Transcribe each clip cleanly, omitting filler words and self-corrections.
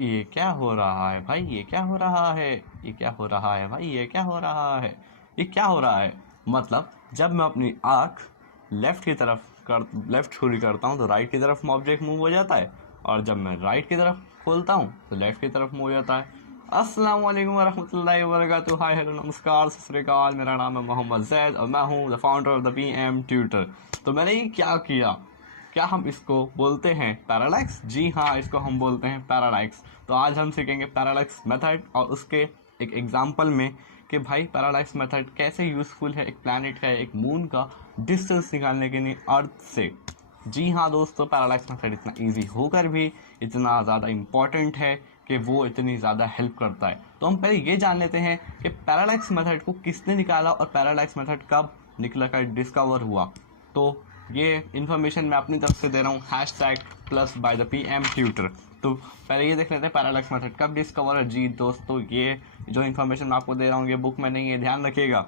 ये क्या हो रहा है भाई, ये क्या हो रहा है, ये क्या हो रहा है भाई, ये क्या हो रहा है, ये क्या हो रहा है। मतलब जब मैं अपनी आँख लेफ्ट छुरी करता हूँ तो राइट की तरफ ऑब्जेक्ट मूव हो जाता है, और जब मैं राइट की तरफ खोलता हूँ तो लेफ्ट की तरफ मूव हो जाता है। अस्सलाम वालेकुम वरहमतुल्लाहि वबरकातुहू। हाय हेलो नमस्कार सत श्री अकाल। मेरा नाम है मोहम्मद जैद और मैं हूँ the founder of the PM tutor. तो मैंने ये क्या किया, क्या हम इसको बोलते हैं पैरालैक्स? जी हाँ, इसको हम बोलते हैं पैरालैक्स। तो आज हम सीखेंगे पैरालैक्स मेथड और उसके एक एग्जांपल में कि भाई पैरालैक्स मेथड कैसे यूज़फुल है एक प्लैनेट का, एक मून का डिस्टेंस निकालने के लिए अर्थ से। जी हाँ दोस्तों, पैरालैक्स मेथड इतना इजी होकर भी इतना ज़्यादा इम्पॉर्टेंट है कि वो इतनी ज़्यादा हेल्प करता है। तो हम पहले ये जान लेते हैं कि पैरालैक्स मेथड को किसने निकाला और पैरालैक्स मेथड कब निकला कर डिस्कवर हुआ। तो ये इन्फॉर्मेशन मैं अपनी तरफ से दे रहा हूँ, #+by_the PM tutor। तो पहले ये देख लेते हैं पैरालैक्स मेथड कब डिस्कवर है। जी दोस्तों, ये जो इन्फॉर्मेशन मैं आपको दे रहा हूँ ये बुक में नहीं है, ध्यान रखिएगा।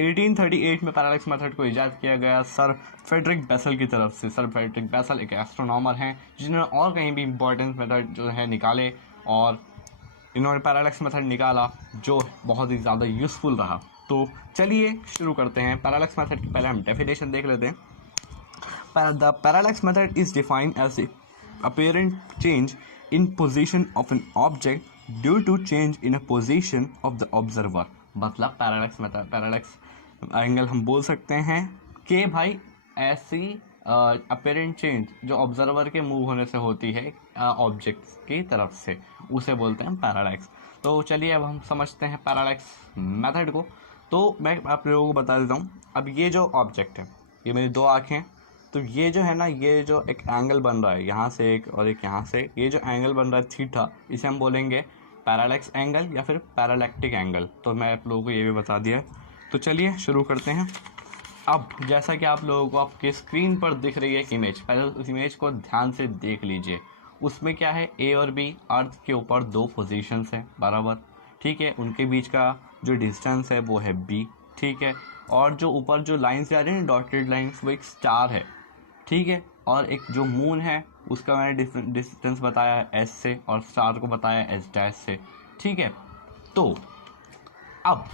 1838 में पैरालैक्स मेथड को इजाद किया गया सर फ्रेडरिक बेसल की तरफ से। सर फ्रेडरिक बेसल एक एस्ट्रोनॉमर हैं जिन्होंने और कहीं भी इंपॉर्टेंट मेथड जो है निकाले, और इन्होंने पैरालैक्स मेथड निकाला जो बहुत ही ज़्यादा यूज़फुल रहा। तो चलिए शुरू करते हैं। पैरालैक्स मेथड की पहले हम डेफिनेशन देख लेते हैं। The parallax method is defined as the apparent change in position of an object due to change in a position of the observer। मतलब पैरालैक्स एंगल हम बोल सकते हैं कि भाई ऐसी अपेरेंट चेंज जो ऑब्जर्वर के मूव होने से होती है ऑब्जेक्ट की तरफ से, उसे बोलते हैं पैरालैक्स। तो चलिए अब हम समझते हैं पैरालैक्स मेथड को। तो मैं आप लोगों को बता देता हूँ। अब ये जो ऑब्जेक्ट है, ये मेरी दो आँखें, तो ये जो है ना, ये जो एक एंगल बन रहा है यहाँ से एक और एक यहाँ से, ये जो एंगल बन रहा है थीटा, इसे हम बोलेंगे पैरालैक्स एंगल या फिर पैरालैक्टिक एंगल। तो मैं आप लोगों को ये भी बता दिया। तो चलिए शुरू करते हैं। अब जैसा कि आप लोगों को आपके स्क्रीन पर दिख रही है एक इमेज, पहले उस इमेज को ध्यान से देख लीजिए। उसमें क्या है, ए और बी अर्थ के ऊपर दो पोजीशंस हैं बराबर, ठीक है। उनके बीच का जो डिस्टेंस है वो है बी, ठीक है। और जो ऊपर जो लाइन्स जा रही हैं डॉटेड लाइन्स, वो एक स्टार है, ठीक है। और एक जो मून है उसका मैंने डिस्टेंस बताया है एस से, और स्टार को बताया एस डैश से, ठीक है। तो अब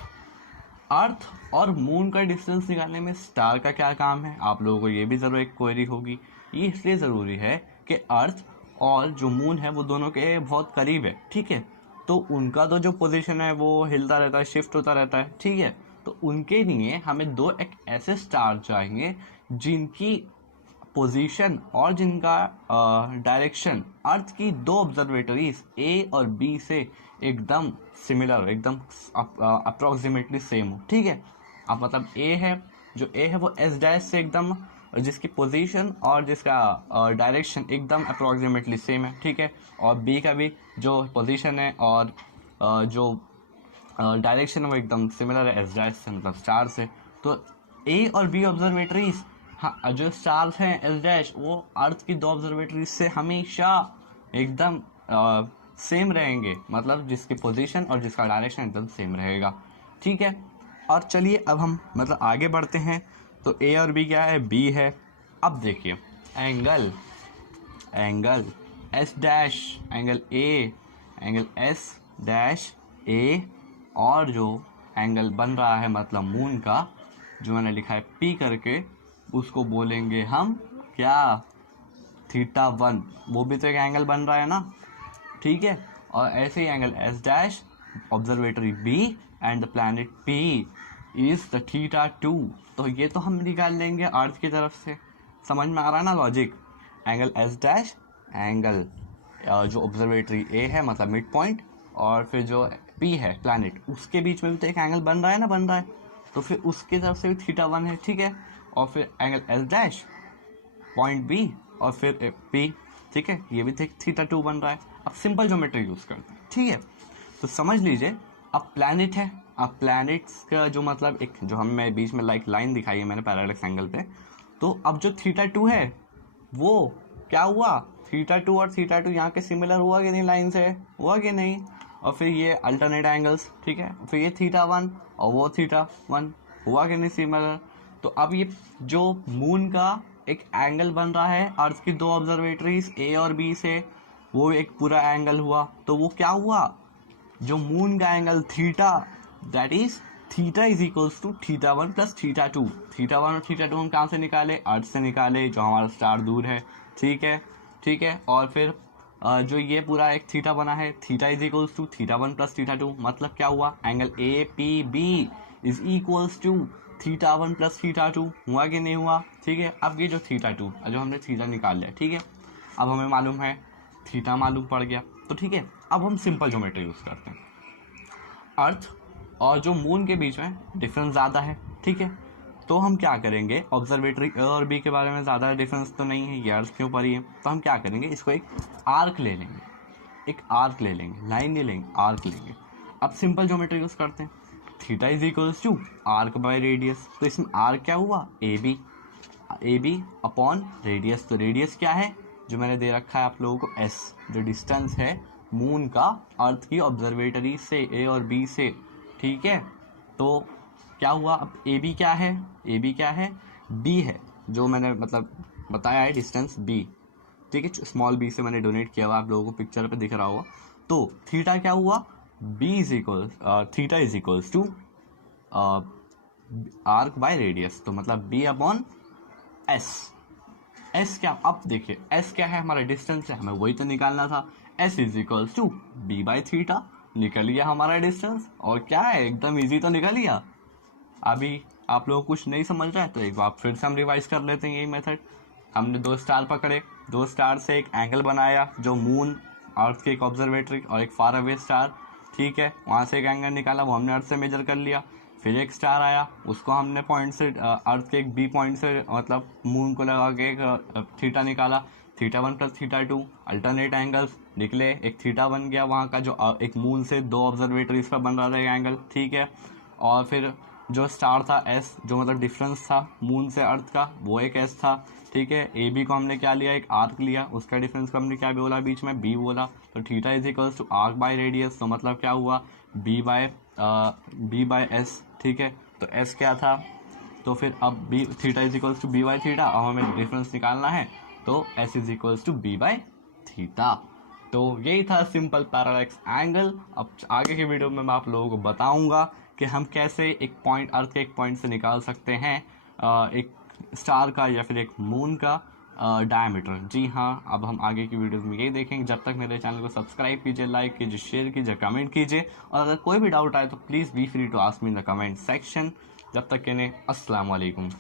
अर्थ और मून का डिस्टेंस निकालने में स्टार का क्या काम है, आप लोगों को ये भी ज़रूर एक क्वेरी होगी। ये इसलिए ज़रूरी है कि अर्थ और जो मून है वो दोनों के बहुत करीब है, ठीक है। तो उनका तो जो पोजीशन है वो हिलता रहता है, शिफ्ट होता रहता है, ठीक है। तो उनके लिए हमें दो एक ऐसे स्टार चाहिए जिनकी पोजीशन और जिनका डायरेक्शन अर्थ की दो ऑब्जर्वेटरीज ए और बी से एकदम सिमिलर, एकदम अप्रोक्सीमेटली सेम हो, ठीक है। अब मतलब ए है, जो ए है वो एस डैश से एकदम, जिसकी पोजीशन और जिसका डायरेक्शन एकदम अप्रोक्सीमेटली सेम है, ठीक है। और बी का भी जो पोजीशन है और जो डायरेक्शन है वो एकदम सिमिलर है एस डैश से, मतलब स्टार से। तो ए और बी ऑब्जर्वेटरीज, हाँ, जो स्टार्स हैं एस डैश, वो अर्थ की दो ऑब्जर्वेटरीज से हमेशा एकदम सेम रहेंगे, मतलब जिसकी पोजीशन और जिसका डायरेक्शन एकदम सेम रहेगा, ठीक है। और चलिए अब हम मतलब आगे बढ़ते हैं। तो ए और बी क्या है, बी है। अब देखिए angle S dash, angle a, angle S dash a, और जो एंगल बन रहा है मतलब मून का, जो मैंने लिखा है पी करके, उसको बोलेंगे हम क्या, θ1। वो भी तो एक एंगल बन रहा है ना, ठीक है। और ऐसे ही angle S dash, observatory b and the planet p is the θ2। तो ये तो हम निकाल लेंगे अर्थ की तरफ से, समझ में आ रहा है ना logic. Angle S dash, angle जो ऑब्जर्वेटरी ए है मतलब मिड पॉइंट, और फिर जो पी है प्लैनेट, उसके बीच में भी तो एक एंगल बन रहा है ना, तो फिर उसकी तरफ से भी θ1 है, ठीक है। और फिर angle S dash, point B, और फिर पी, ठीक है। ये भी θ2 बन रहा है। अब सिंपल ज्योमेट्री यूज करते हैं, ठीक है। तो समझ लीजिए अब प्लैनेट है, अब प्लैनेट्स का जो मतलब एक जो हमें बीच में लाइन दिखाई है मैंने पैरेलल एंगल पे, तो अब जो θ2 है वो क्या हुआ, θ2 और θ2 यहाँ के सिमिलर हुआ कि नहीं, लाइन से हुआ कि नहीं। और फिर ये अल्टरनेट एंगल्स, ठीक है। फिर ये θ1 और वो θ1 हुआ कि नहीं सिमिलर। तो अब ये जो मून का एक एंगल बन रहा है अर्थ की दो ऑब्जर्वेटरीज ए और बी से, वो एक पूरा एंगल हुआ, तो वो क्या हुआ, जो मून का angle theta, that is theta is equals to theta 1 plus theta 2। Theta 1 और थीटा 2 हम कहाँ से निकाले, अर्थ से निकाले, जो हमारा स्टार दूर है। ठीक है, ठीक है। और फिर जो ये पूरा एक थीटा बना है, theta is equals to theta 1 plus theta 2, मतलब क्या हुआ, angle A P B is equals to theta 1 plus theta 2, हुआ कि नहीं हुआ। ठीक है, अब ये जो थीटा 2, जो हमने थीटा निकाल लिया, ठीक है, अब हमें मालूम है थीटा मालूम पड़ गया। तो ठीक है, अब हम सिंपल ज्योमेट्री यूज करते हैं। अर्थ और जो मून के बीच में डिफरेंस ज़्यादा है, ठीक है, तो हम क्या करेंगे, ऑब्जर्वेटरी ए और बी के बारे में ज़्यादा डिफरेंस तो नहीं है, ये अर्थ के ऊपर ही है, तो हम क्या करेंगे, इसको एक आर्क ले लेंगे, एक आर्क ले लेंगे, लाइन नहीं लेंगे, आर्क लेंगे। अब सिंपल ज्योमेट्री यूज करते हैं, theta is equals to arc by radius, तो इसमें आर्क क्या हुआ, ए बी अपॉन रेडियस, तो रेडियस क्या है, जो मैंने दे रखा है आप लोगों को, एस, जो डिस्टेंस है मून का अर्थ की ऑब्जर्वेटरी से, ए और बी से। ठीक है, तो क्या हुआ, अब ए बी क्या है, ए बी क्या है, बी है, जो मैंने मतलब बताया है डिस्टेंस बी। ठीक है, स्मॉल बी से मैंने डोनेट किया हुआ, आप लोगों को पिक्चर पे दिख रहा होगा। तो थीटा क्या हुआ, B is equal, theta is equals to arc by radius, तो मतलब बी अपॉन एस। एस क्या, अब देखिए एस क्या है, हमारा डिस्टेंस है, हमें वही तो निकालना था। S is equals to B by theta, निकल गया हमारा डिस्टेंस, और क्या है, एकदम इजी तो निकल गया। अभी आप लोग कुछ नहीं समझ रहा है तो एक बार फिर से हम रिवाइज कर लेते हैं यही मेथड। हमने दो स्टार पकड़े, दो स्टार से एक एंगल बनाया, जो मून, अर्थ के एक ऑब्जर्वेटरी और एक फार अवे स्टार। ठीक है, वहाँ से एक एंगल निकाला, वो हमने अर्थ से मेजर कर लिया। फिर एक स्टार आया, उसको हमने पॉइंट से, अर्थ के एक बी पॉइंट से, मतलब मून को लगा के एक थीटा निकाला, theta 1 plus theta 2, alternate angles निकले, एक थीटा बन गया वहाँ का, जो एक मून से दो ऑब्जर्वेटरीज पर बन रहा था एंगल। ठीक है, और फिर जो स्टार था एस, जो मतलब डिफरेंस था मून से अर्थ का, वो एक एस था। ठीक है, ए बी को हमने क्या लिया, एक आर्क लिया, उसका डिफरेंस को हमने क्या बोला, बीच में बी बोला, तो theta is equals to arc by radius, तो मतलब क्या हुआ, बी बाय एस। ठीक है, तो एस क्या था, तो फिर अब B, theta is equals to B by theta, अब हमें डिफरेंस निकालना है, तो S is equals to B by theta. तो यही था सिंपल पैरालैक्स एंगल। अब आगे के वीडियो में मैं आप लोगों को बताऊंगा कि हम कैसे एक पॉइंट, अर्थ के एक पॉइंट से निकाल सकते हैं एक स्टार का या फिर एक मून का डायमीटर। जी हाँ, अब हम आगे की वीडियोस में यही देखेंगे। जब तक मेरे चैनल को सब्सक्राइब कीजिए, लाइक कीजिए, शेयर कीजिए, कमेंट कीजिए, और अगर कोई भी डाउट आए तो please be free to ask me in the comment section. जब तक के लिए अस्सलाम वालेकुम।